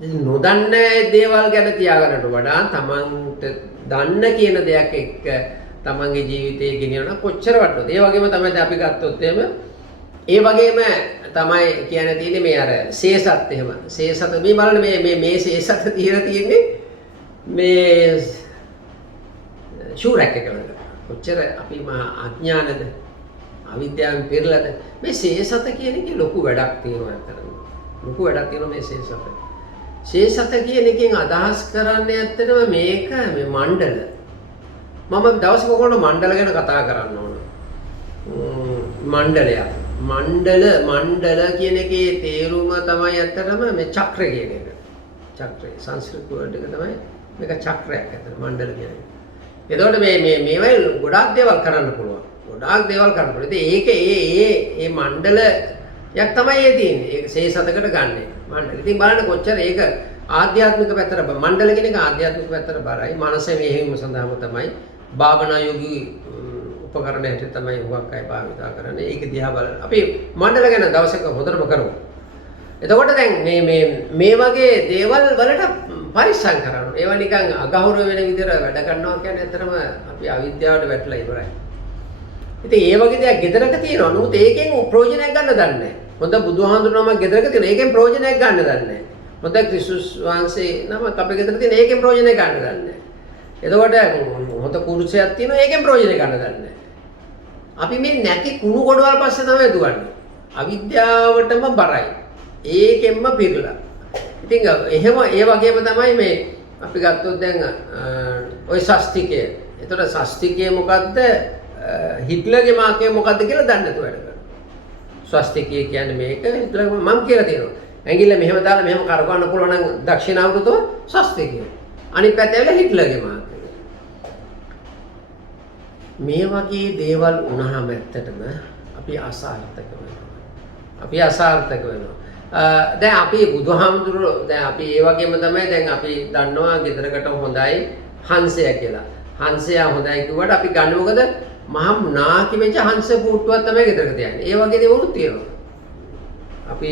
නොදන්න දේවල් ගැන තියාගන්නට වඩා තමන්ට දන්න කියන දෙයක් එක්ක තමන්ගේ ජීවිතේ ගෙනියන කොච්චර වටනොද. ඒ වගේම තමයි අපි ගත්තොත් එහෙම ඒ වගේම තමයි කියන්න තියෙන්නේ මේ අර සේසත් එහෙම. සේසත් මේ බලන්න මේ සේසත් තියලා තියෙන්නේ මේ ෂූරැක් එකවල. කොච්චර අපි මහා අඥානද අවිද්‍යාවෙන් පෙරලද මේ සේසත කියන එකේ ලොකු වැඩක් තියෙනවා අතරම. ලොකු වැඩක් තියෙනවා මේ සේසත. සේසත කියන එකෙන් අදහස් කරන්නේ ඇත්තටම මේක මේ මණ්ඩල. මම දවසක ඔයගොල්ලෝ මණ්ඩල ගැන කතා කරන්න ඕන. මණ්ඩලයක්. මණ්ඩල කියන එකේ තේරුම තමයි ඇත්තටම මේ චක්‍ර කියන එක. චක්‍රය සංස්කෘත වර්ඩ් එක තමයි මේක චක්‍රයක් ඇත්තට මණ්ඩල කියන්නේ. එතකොට මේවයි ගොඩාක් දේවල් කරන්න පුළුවන්. ගොඩාක් දේවල් කරන්න පුළුවන්. ඉතින් ඒක ඒ මණ්ඩලයක් තමයි ඒ තියෙන්නේ. ඒක සේසතකට ගන්නෙ. මණ්ඩල. ඉතින් බලන්න කොච්චර ඒක ආධ්‍යාත්මික පැත්තට මණ්ඩල කියන එක ආධ්‍යාත්මික පැත්තට බරයි. මනස මෙහෙයීම සඳහාම තමයි භාවනා යෝගී උපකරණ හැටියට තමයි හුඟක් අය භාවිතා කරන්නේ. ඒක දිහා බලන්න. අපි මණ්ඩල ගැන දවසක හොඳටම කරමු. එතකොට දැන් මේ වගේ දේවල් වලට පරිස්සම් කරන්න. ඒවා නිකන් අගෞරව වෙන විදිහට වැඩ කරනවා කියන්නේ ඇත්තටම අපි අවිද්‍යාවට වැටලා ඉවරයි. ඉතින් ඒ වගේ දෙයක් ගෙදරක තියෙනවා. නමුත් ඒකෙන් ප්‍රයෝජනයක් ගන්න දන්නේ නැහැ. හොඳ බුදුහාඳුනනම ගෙදරක තියෙන ඒකෙන් ප්‍රයෝජනයක් ගන්න දන්නේ නැහැ. හොඳ ක්‍රිස්තුස් වහන්සේ නමක් අපේ ගෙදර තියෙන ඒකෙන් ප්‍රයෝජනයක් ගන්න දන්නේ නැහැ. එතකොට හොඳ කුරුසයක් තියෙනවා ඒකෙන් ප්‍රයෝජනයක් ගන්න දන්නේ නැහැ. අපි මේ නැති කුණු ගොඩවල් පස්සේ තමයි දුවන්නේ. අවිද්‍යාවටම බරයි. ඒකෙන්ම පිරලා. ඉතින් එහෙම ඒ වගේම තමයි මේ අපි ගත්තොත් දැන් ওই ශාස්ත්‍රිකය. එතකොට ශාස්ත්‍රිකය මොකද්ද? හිට්ලර්ගේ මාකේ මොකද්ද කියලා දන්නේ නැතුව වැඩ කරනවා. ස්වස්තිකය කියන්නේ මේක හිට්ලර් මම කියලා තියෙනවා. ඇඟිල්ල මෙහෙම දාලා මෙහෙම කරකවන්න පුළුවන් නම් දක්ෂිනාවෘතව ස්වස්තිකය. අනිත් පැත්තේ ඇවිල්ලා හිට්ලර්ගේ මාකේ. මේ වගේ දේවල් වුණාම ඇත්තටම අපි අසාර්ථක වෙනවා. දැන් අපි බුදුහාමුදුරුවෝ දැන් අපි ඒ වගේම තමයි දැන් අපි දන්නවා ගෙදරකට හොඳයි හංසයා කියලා. හංසයා හොඳයි කිව්වට අපි ගන්න මොකද මහා නාකි වෙච්ච හංස පුට්ටුවක් තමයි ගෙදරක තියන්නේ. ඒ වගේ දේවලුත් තියෙනවා. අපි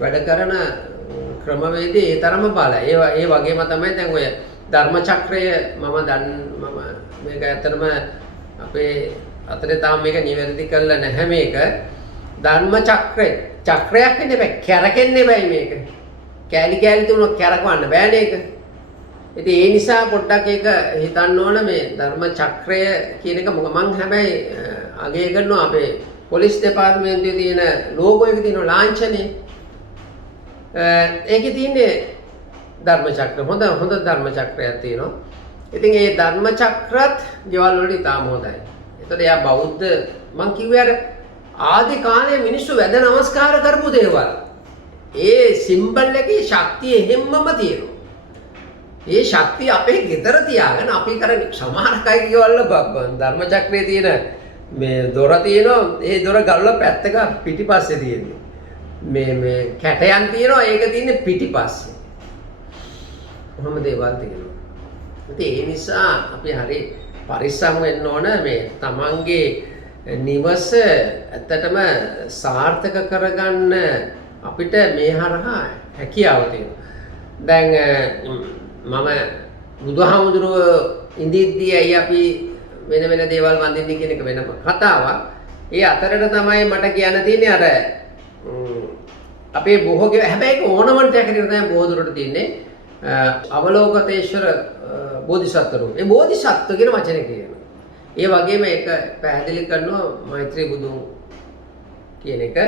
වැඩ කරන ක්‍රමවේදය ඒ තරම බලයි. ඒ වගේම තමයි දැන් ඔය ධර්ම චක්‍රය මම මේක ඇත්තටම අපේ අතරේ තාම මේක නිවැරදි කරලා නැහැ මේක. ධර්ම චක්‍රයක් නෙවෙයි බෑ. කැරකෙන්නේ බෑ මේක. කෑලි තුන කැරකවන්න බෑනේ ඒක. ඉතින් ඒ නිසා පොඩ්ඩක් ඒක හිතන්න ඕන මේ ධර්ම චක්‍රය කියන එක මම හැබැයි අගය කරනවා අපේ පොලිස් දෙපාර්තමේන්තුවේ තියෙන ලෝගෝ එකේ තියෙන ලාංඡනේ. ඒකේ තියෙන්නේ ධර්ම චක්‍ර හොඳ ධර්ම චක්‍රයක් තියෙනවා. ඉතින් ඒ ධර්ම චක්‍රත් ගෙවල් වලට ඉතාම හොඳයි. ඒතකොට එයා බෞද්ධ මං කිව්වේ අර ආදි කාලේ මිනිස්සු වැද නමස්කාර කරපු දේවල්. ඒ සිම්බල් එකේ ශක්තිය හැමම තියෙනවා. ඒ ශක්තිය අපේ ගෙදර තියාගෙන අපි කරන්නේ සමහර කයි කියවල ධර්ම චක්‍රයේ තියෙන මේ දොර තියෙනවා. ඒ දොර ගල්ලා පැත්තක පිටිපස්සේ තියෙන්නේ. මේ කැටයන් තියෙනවා ඒක තියෙන්නේ පිටිපස්සේ. කොහොම දේවල් තියෙනවා. ඉතින් ඒ නිසා අපි හරි පරිස්සම් වෙන්න ඕන මේ තමන්ගේ නිවස ඇත්තටම සාර්ථක කරගන්න අපිට මේ හරහා හැකියාව තියෙනවා. දැන් මම බුදුහාමුදුරුවෝ ඉඳිද්දී ඇයි අපි වෙන දේවල් වඳින්නේ කියන එක වෙනම කතාවක්. ඒ අතරට තමයි මට කියන්න තියෙන්නේ අර අපේ බොහෝගේ හැබැයි ඒක ඕනමන්ට් එකකට තමයි බොහෝ දුරට තියෙන්නේ. අවලෝකතේශ්වර බෝධිසත්වරු. ඒ බෝධිසත්ව කියන වචනේ කියනවා. ඒ වගේම ඒක පැහැදිලි කරනවා මෛත්‍රී බුදු කියන එක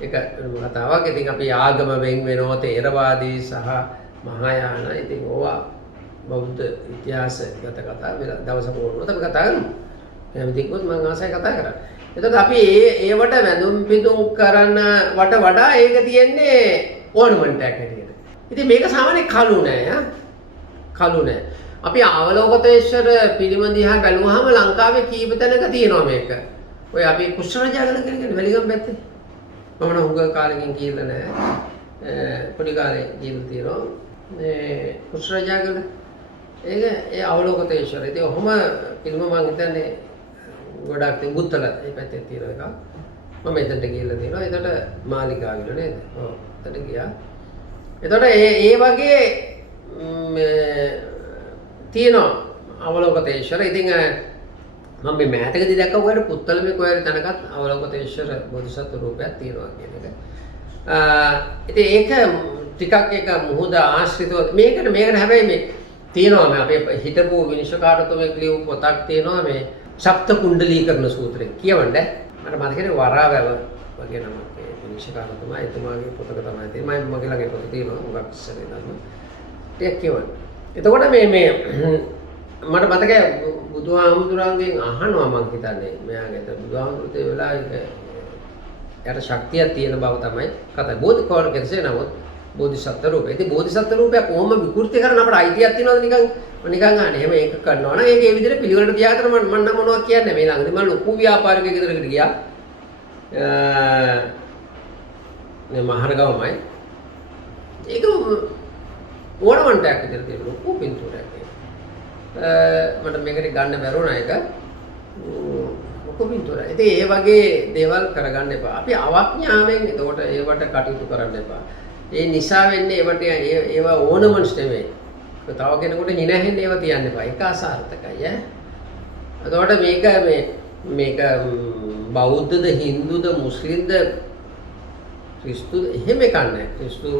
කතාවක්. ඉතින් අපි ආගම වෙන් වෙනවා තේරවාදී සහ මහායාන. ඉතින් ඕවා බෞද්ධ ඉතිහාසගත කතා වෙලා දවසක වුණොත් අපි කතා කරමු. එහෙනම් ඉතින්කොත් මම ආසයි කතා කරන්න. එතකොට අපි ඒවට වැඳුම් පිදුම් කරන වට වඩා ඒක තියෙන්නේ ඕනමන්ට් එකක් හැටියට. ඉතින් මේක සාමාන්‍ය කළු නෑ කළු නෑ. අපි ආවලෝකතේශ්වර පිළිම දිහා බැලුවාම ලංකාවේ කීප තැනක තියෙනවා මේක. ඔය අපි කුෂ්ඨරජාගල කියන්නේ වැලිගම් පැත්තේ. මම නම් උග කාලෙකින් කියලා නෑ. පොඩි කාලේ ජීවිත තියෙනවා. මේ කුෂ්ඨරජාගල ඒක ඒ ආවලෝකතේශ්වර. ඉතින් ඔහොම පිළිම මං හිතන්නේ ගොඩක් තිබුත්තල ඒ පැත්තේ තියෙන එක. මම එතනට ගිහිල්ලා තියෙනවා. එතකොට මාලිගාවිල නේද? ඔව්. එතනට ගියා. එතකොට ඒ වගේ තියෙනවා අවලෝකතේශ්වර. ඉතින් මම මේ මෑතකදී දැක්ක ඔයාලට පුත්තලමේ කොහේ තැනකත් අවලෝකතේශ්වර බෝධිසත්ව රූපයක් තියෙනවා කියන එක. ඉතින් ඒක ටිකක් එක මුහුද ආශ්‍රිතව මේකට හැබැයි මේ තියෙනවා මේ අපේ හිටපු විනිශ්චයකාරතුමෙක් ලියපු පොතක් තියෙනවා මේ සප්ත කුණ්ඩලීකරණ සූත්‍රය. කියවන්න මට මතකයි වරාවැව වගේ නමක් ඒ විනිශ්චයකාරතුමා එතුමාගේ පොතක තමයි තියෙන්නේ. මගේ ළඟ පොත තියෙනවා මොකක් ඉස්සරේ ඉඳන්ම. ටිකක් කියවන්න. එතකොට මේ මට මතකයි බුදුහාමුදුරන්ගෙන් අහනවා මං හිතන්නේ මෙයාගේ බුදුහාමුදුරුවෝ ඒ වෙලාවේ යට ශක්තියක් තියෙන බව තමයි කතා. බෝධිකෝණ කෙසේ නමුත් බෝධිසත්ව රූපය. ඉතින් බෝධිසත්ව රූපය කොහොම විකෘති කරන අපට අයිතියක් තියෙනවද නිකන් අහන්නේ. එහෙම ඒක කරනවා නම් ඒක ඒ විදිහට පිළිවෙලට තියාගෙන මම නම් මොනවද කියන්නේ මේ ළඟදී මම ලොකු ව්‍යාපාරිකයෙක් ගෙදරකට ගියා. මේ මහරගමයි. ඒක ඕනමන්ටයක් විදිහට තියෙන ලොකු පින්තූරයක්. මට මේකට ගන්න බැරුණා ඒක. ලොකු පින්තූරයක්. ඉතින් ඒ වගේ දේවල් කරගන්න එපා. අපි අවඥාවෙන් ඒකට ඒවට කටයුතු කරන්න එපා. ඒ නිසා වෙන්නේ ඒවා ඕනමන්ට්ස් නෙමෙයි. තව කෙනෙකුට නිනැහෙන්න ඒවා තියන්න එපා. ඒක අසාර්ථකයි ඈ. එතකොට මේක බෞද්ධද හින්දුද මුස්ලිම්ද ක්‍රිස්තුද එහෙම එකක් නැහැ. ක්‍රිස්තු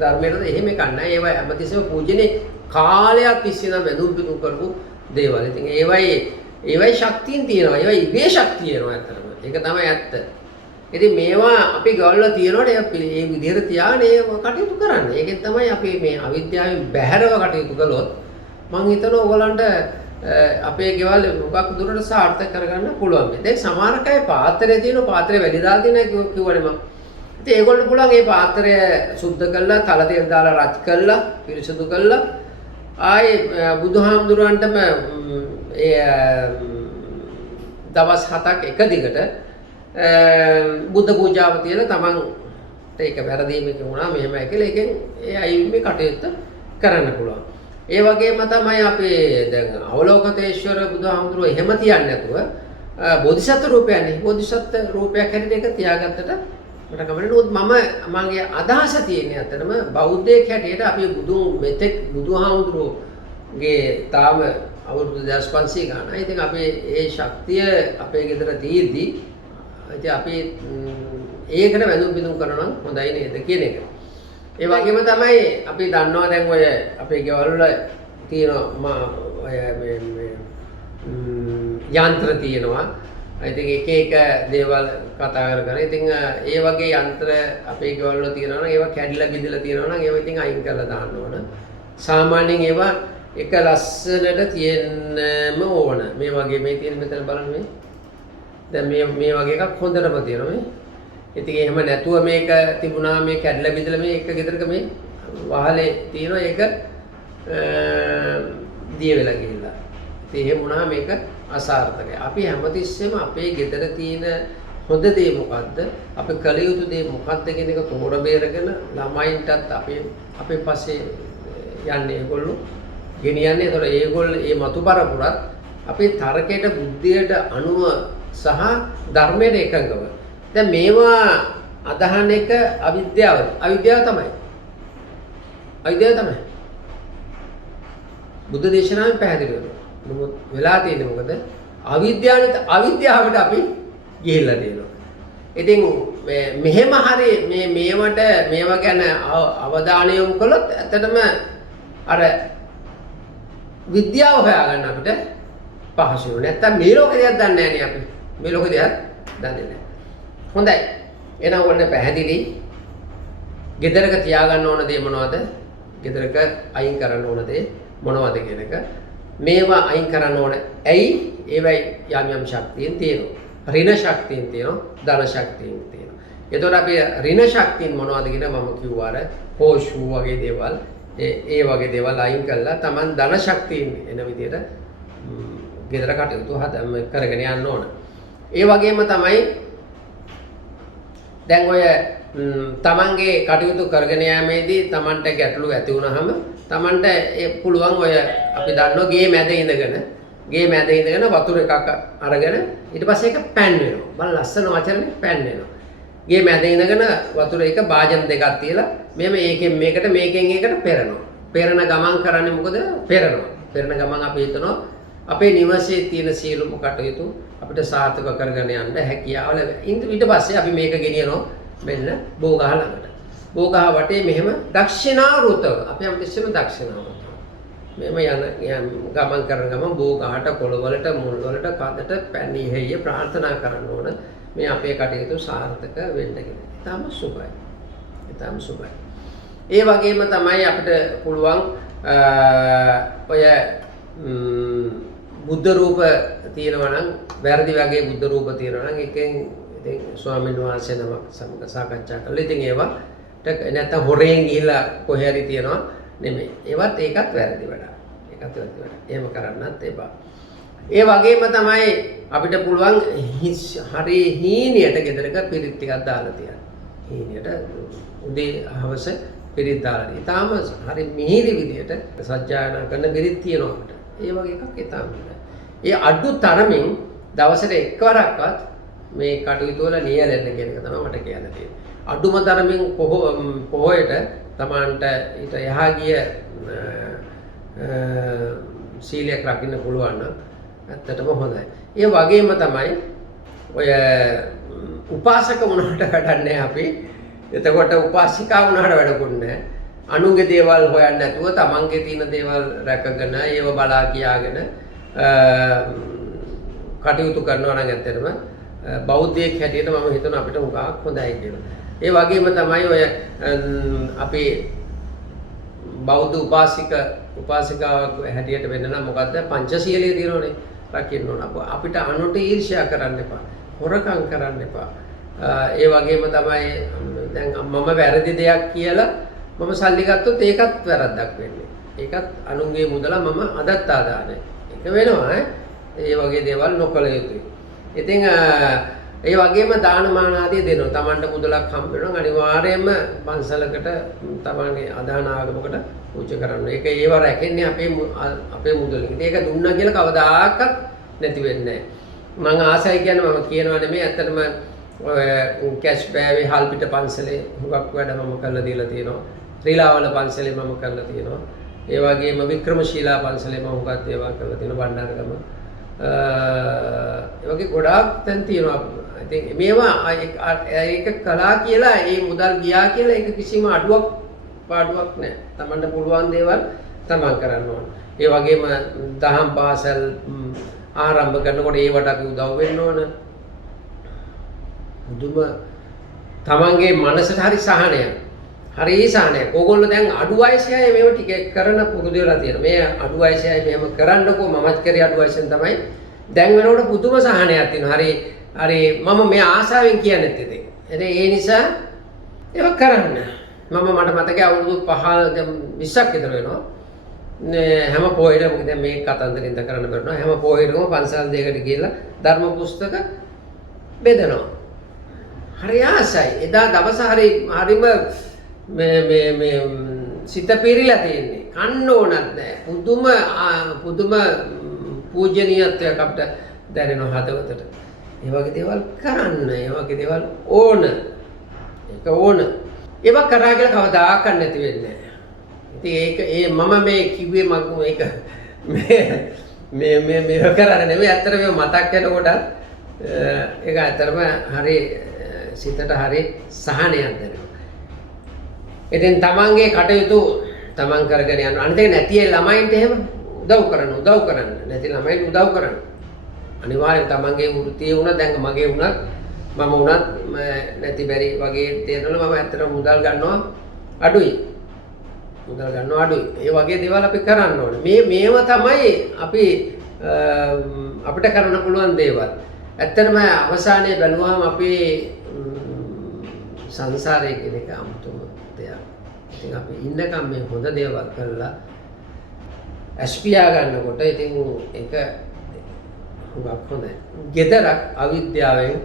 ධර්මයේද එහෙම එකක් නැහැ. ඒවා හැමතිස්සෙම පූජනේ කාලයක් තිස්සේ නම් වැඳුම් පිටු කරපු දේවල්. ඉතින් ඒවයි ශක්තියින් තියෙනවා. ඒවයි ඉවේ ශක්තිය එනවා ඇත්තටම. ඒක තමයි ඇත්ත. ඉතින් මේවා අපි ගවල්ලා තියනකොට ඒ විදිහට තියාගෙන ඒක කටයුතු කරන්න. ඒකෙන් තමයි අපි මේ අවිද්‍යාවෙන් බැහැරව කටයුතු කළොත් මම හිතනවා ඕගලන්ට අපේ ගෙවල් මොකක් දුරට සාර්ථක කරගන්න පුළුවන්. දැන් සමහර අය පාත්‍රය තියෙනවා පාත්‍රය වැඩි දාලා තියෙනවා කිව්වනේ මම. ඉතින් ඒගොල්ලෝ පුළුවන් මේ පාත්‍රය සුද්ධ කරලා තල තෙල් දාලා රත් කරලා පිරිසිදු කරලා ආයේ බුදුහාමුදුරන්ටම දවස් 7ක් එක දිගට බුද්ධ පූජාව තියලා තමන්ට ඒක වැරදීමක් වුණා මෙහෙමයි කියලා ඒකෙන් ඒ අයිමේ කටයුත්ත කරන්න පුළුවන්. ඒ වගේම තමයි අපේ දැන් අවලෝකතේශ්වර බුදුහාමුදුරුවෝ එහෙම තියන්නේ නැතුව බෝධිසත්ව රූපයනේ බෝධිසත්ව රූපයක් හැටියට ඒක තියාගත්තට මට කමන්නේ මගේ අදහස තියෙන්නේ අතරම බෞද්ධයෙක් හැටියට අපි මෙතෙක් බුදුහාමුදුරුවෝගේ තාම අවුරුදු 2500 ගානයි. ඉතින් අපේ ඒ ශක්තිය අපේ ගෙදර තියෙද්දි ඉතින් අපි ඒකට වැඳුම් පිදුම් කරනවා නම් හොඳයි නේද කියන එක. ඒ වගේම තමයි අපි දන්නවා දැන් ඔය අපේ ගෙවල් වල තියෙනවා ඔය මේ යන්ත්‍ර තියෙනවා. ඉතින් එක දේවල් කතා කර ඉතින් ඒ වගේ යන්ත්‍ර අපේ ගෙවල් වල තියෙනවා නම් ඒවා කැඩිලා බිඳලා තියෙනවා නම් ඒවා ඉතින් අයින් කරලා දාන්න ඕන. සාමාන්‍යයෙන් ඒවා එක ලස්සනට තියෙන්නම ඕන. මේ වගේ මේ තියෙන මෙතන බලන්න මේ. දැන් මේ වගේ එකක් හොඳටම තියෙනවා මේ. ඉතින් එහෙම නැතුව මේක තිබුණා මේ කැඩලා බිඳලා මේ එක ගෙදරක මේ වහලේ තියෙනවා ඒක දිය වෙලා ගිහිල්ලා. ඉතින් එහෙම වුණා මේක අසාර්ථකයි. අපි හැමතිස්සෙම අපේ ගෙදර තියෙන හොඳ දේ මොකද්ද? අපි කළ යුතු දේ මොකද්ද කියන එක තෝර බේරගෙන ළමයින්ටත් අපේ පස්සේ යන්නේ ඒගොල්ලෝ ගෙනියන්නේ. ඒතකොට ඒගොල්ලෝ මේ මතු පරපුරත් අපේ තර්කයට බුද්ධියට අනුව සහ ධර්මයට එකඟව. දැන් මේවා අදහන එක අවිද්‍යාව තමයි. බුද්ධ දේශනාවෙන් පැහැදිලි වෙනවා. නමුත් වෙලා තියෙන්නේ මොකද? අවිද්‍යාවට අපි ගිහිල්ලා තියෙනවා. ඉතින් මෙහෙම හරි මේවා ගැන අවධානය යොමු කළොත් ඇත්තටම අර විද්‍යාව හොයාගන්න අපිට පහසු වෙනවා. නැත්තම් මේ ලෝකේ දෙයක් දන්නේ නැහැ නේ අපි. මේ ලෝකේ දෙයක් දන්නේ නැහැ. හොඳයි. එහෙනම් ඔන්න පැහැදිලි. ගෙදරක තියාගන්න ඕන දේ මොනවද? ගෙදරක අයින් කරන්න ඕන දේ මොනවද කියන එක. මේවා අයින් කරන්න ඕන. ඇයි? ඒවයි යම් ශක්තියෙන් තියෙනවා. ඍණ ශක්තියෙන් තියෙනවා, ධන ශක්තියෙන් තියෙනවා. එතකොට අපි ඍණ ශක්තියෙන් මොනවද කියන මම කිව්වා අර පෝෂු වගේ දේවල් ඒ වගේ දේවල් අයින් කළා Taman ධන ශක්තියෙන් එන විදිහට ගෙදර කටයුතු කරගෙන යන්න ඕන. ඒ වගේම තමයි දැන් ඔය තමන්ගේ කටයුතු කරගෙන යාමේදී තමන්ට ගැටලු ඇති වුණාම තමන්ට පුළුවන් ඔය අපි දන්නවා ගේ මැද ඉඳගෙන වතුර එකක් අරගෙන ඊට පස්සේ ඒක පැන් වෙනවා. බල ලස්සන වචනේ පැන් වෙනවා. ගේ මැද ඉඳගෙන වතුර එක භාජන දෙකක් තියලා මෙහෙම ඒකෙන් මේකට මේකෙන් ඒකට පෙරනවා. පෙරන ගමන් කරන්නේ මොකද? පෙරනවා. පෙරන ගමන් අපි හිතනවා අපේ නිවසේ තියෙන සියලුම කටයුතු අපිට සාර්ථක කරගෙන යන්න හැකියාව ඊට පස්සේ අපි මේක ගෙනියනවා මෙන්න බෝගහ ළඟට. බෝගහ වටේ මෙහෙම දක්ෂිනාවෘතව අපි හැමතිස්සෙම දක්ෂිනාවෘතව. මෙහෙම යන ගමන් කරන ගමන් බෝගහට කොළවලට මුල් වලට කඳට පැණි හේය ප්‍රාර්ථනා කරන්න ඕන. මේ අපේ කටයුතු සාර්ථක වෙන්න කියලා. ඊටම සුබයි. ඊටම සුබයි. ඒ වගේම තමයි අපිට පුළුවන් ඔය බුද්ධ රූප තියෙනවා නම් වැරදි වගේ බුද්ධ රූප තියෙනවා නම් එකෙන් ඉතින් ස්වාමීන් වහන්සේ නමක් සමග සාකච්ඡා කළා. ඉතින් ඒවට නැත්තම් හොරෙන් ගිහිල්ලා කොහේ හරි තියනවා නෙමෙයි. ඒකත් වැරදි වැඩක්. ඒකත් වැරදි වැඩක්. එහෙම කරන්නත් එපා. ඒ වගේම තමයි අපිට පුළුවන් හරි හීනියට ගෙදරක පිරිත් ටිකක් දාලා තියන්න. හීනියට උදේ හවස පිරිත් දාලා. ඊටාම හරි මිහිරි විදියට සජ්ජායනා කරන පිරිත් තියෙනවා අපිට. ඒ වගේ එකක් ඊටාම හොඳයි. ඒ අඩු තරමින් දවසට එක්වරක්වත් මේ කටයුතු වල නියැලෙන්න කියන එක තමයි මට කියන්න තියෙන්නේ. අඩුම තරමින් පොහොයට තමන්ට ඊට එහා ගිය සීලයක් රකින්න පුළුවන් නම් ඇත්තටම හොඳයි. ඒ වගේම තමයි ඔය උපාසක වුණාට වැඩන්නේ අපි. එතකොට උපාසිකා වුණාට වැඩකුත් නැහැ. අනුන්ගේ දේවල් හොයන්න නැතුව තමන්ගේ තියෙන දේවල් රැකගෙන ඒව බලා කියාගෙන කටයුතු කරනවා නම් ඇත්තටම බෞද්ධයෙක් හැටියට මම හිතනවා අපිට උගාක් හොඳයි කියලා. ඒ වගේම තමයි ඔය අපේ බෞද්ධ උපාසිකාවක් හැටියට වෙන්න නම් මොකද්ද පංචශීලයේ තියෙනෝනේ රකින්න ඕන. අපිට අනුන්ට ඊර්ෂ්‍යා කරන්න එපා. හොරකම් කරන්න එපා. ඒ වගේම තමයි දැන් මම වැරදි දෙයක් කියලා මම සල්ලි ගත්තොත් ඒකත් වැරද්දක් වෙන්නේ. ඒකත් අනුන්ගේ මුදල මම අදත්තා දාන්නේ. ඒක වෙනවා ඒ වගේ දේවල් නොකළ යුතුයි. ඉතින් ඒ වගේම දානමාන ආදී දෙනවා. Tamanට මුදලක් හම්බ වෙනවා අනිවාර්යයෙන්ම පන්සලකට Tamanගේ අදහන ආගමකට පූජා කරන්න. ඒක ඒව රැකෙන්නේ අපේ මුදලින්. ඒක දුන්නා කියලා කවදාකවත් නැති වෙන්නේ නැහැ. මම ආසයි කියන්නේ මම කියනවා නෙමෙයි ඇත්තටම ඔය කැෂ් බෑවේ හල්පිට පන්සලේ හුඟක් වැඩ මම කරලා දීලා තියෙනවා. ත්‍රිලාවල පන්සලේ මම කරලා තියෙනවා. ඒ වගේම වික්‍රමශීලා පන්සලේ මම හුඟක් දේවල් කරලා තියෙනවා බණ්ඩාරගම. ඒ වගේ ගොඩාක් තැන් තියෙනවා. ඉතින් මේවා ඒක කළා කියලා ඒ මුදල් ගියා කියලා ඒක කිසිම අඩුවක් පාඩුවක් නැහැ. Tamanට පුළුවන් දේවල් Taman කරන්න ඕන. ඒ වගේම දහම් පාසල් ආරම්භ කරනකොට ඒවට අපි උදව් වෙන්න ඕන. මුදුම Tamanගේ මනසට හරි සහනයක්. හරි සහනයක්. ඕගොල්ලෝ දැන් අඩු වයසේ අය මේව ටික කරන පුරුදු වෙලා තියෙනවා. මේ අඩු වයසේ අය මෙහෙම කරන්නකෝ මමත් කරේ අඩු වයසෙන් තමයි. දැන් වෙනකොට පුදුම සහනයක් තියෙනවා. හරි මම මේ ආසාවෙන් කියන්නේත් ඉතින්. ඒ නිසා ඒක කරන්න. මට මතකයි අවුරුදු 20ක් විතර වෙනවා. හැම පොයෙම දැන් මේ කතන්දරින්ද කරන්න බැරිනවා. හැම පොයෙකම පන්සල් දෙකකට ගිහලා ධර්ම පුස්තක බෙදනවා. හරි ආසයි. එදා දවස හරිම මේ සිත පිරීලා තියෙන්නේ. කන්න ඕනත් නැහැ. පුදුම පූජනීයත්වයක් අපිට දැනෙනවා හදවතට. ඒ වගේ දේවල් කරන්න. ඒ වගේ දේවල් ඕන. ඒක ඕන. ඒවා කරා කියලා කවදාකවත් නැති වෙන්නේ නැහැ. ඉතින් මම මේ කිව්වේ මේක මේ කරන්නේ නෙමෙයි. ඇත්තට මේ මතක් වෙනකොට ඒක ඇත්තටම හරි සිතට හරි සහනයක් දැනෙනවා. ඉතින් තමන්ගේ කටයුතු තමන් කරගෙන යන අනිත් එක නැති ළමයින්ට එහෙම උදව් කරන්න නැති ළමයින්ට උදව් කරන්න අනිවාර්යෙන් තමන්ගේ වෘත්තිය වුණා දැන් මගේ වුණත් මම වුණත් නැති බැරි වගේ තේරෙනවා මම ඇත්තටම මුදල් ගන්නවා අඩුයි මුදල් ගන්නවා අඩුයි. ඒ වගේ දේවල් අපි කරන්න ඕනේ. මේව තමයි අපි අපිට කරන්න පුළුවන් දේවල්. ඇත්තටම අවසානයේ බැලුවාම අපේ සංසාරයේ කියන එක අමුතුම දෙයක්. ඉතින් අපි ඉන්නකම් මේ හොඳ දේවල් කරලා ඇස්පියා ගන්නකොට ඉතින් ඒක හුඟක් හොඳයි. ගෙදරක් අවිද්‍යාවෙන්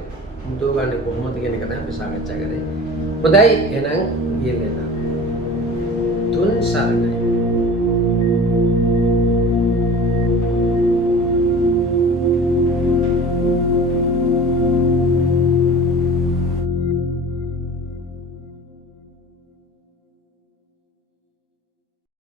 මුදව ගන්න කොහොමද කියන එක තමයි අපි සාකච්ඡා කරේ. හොඳයි එහෙනම් ගියලා තුන් සරණයි.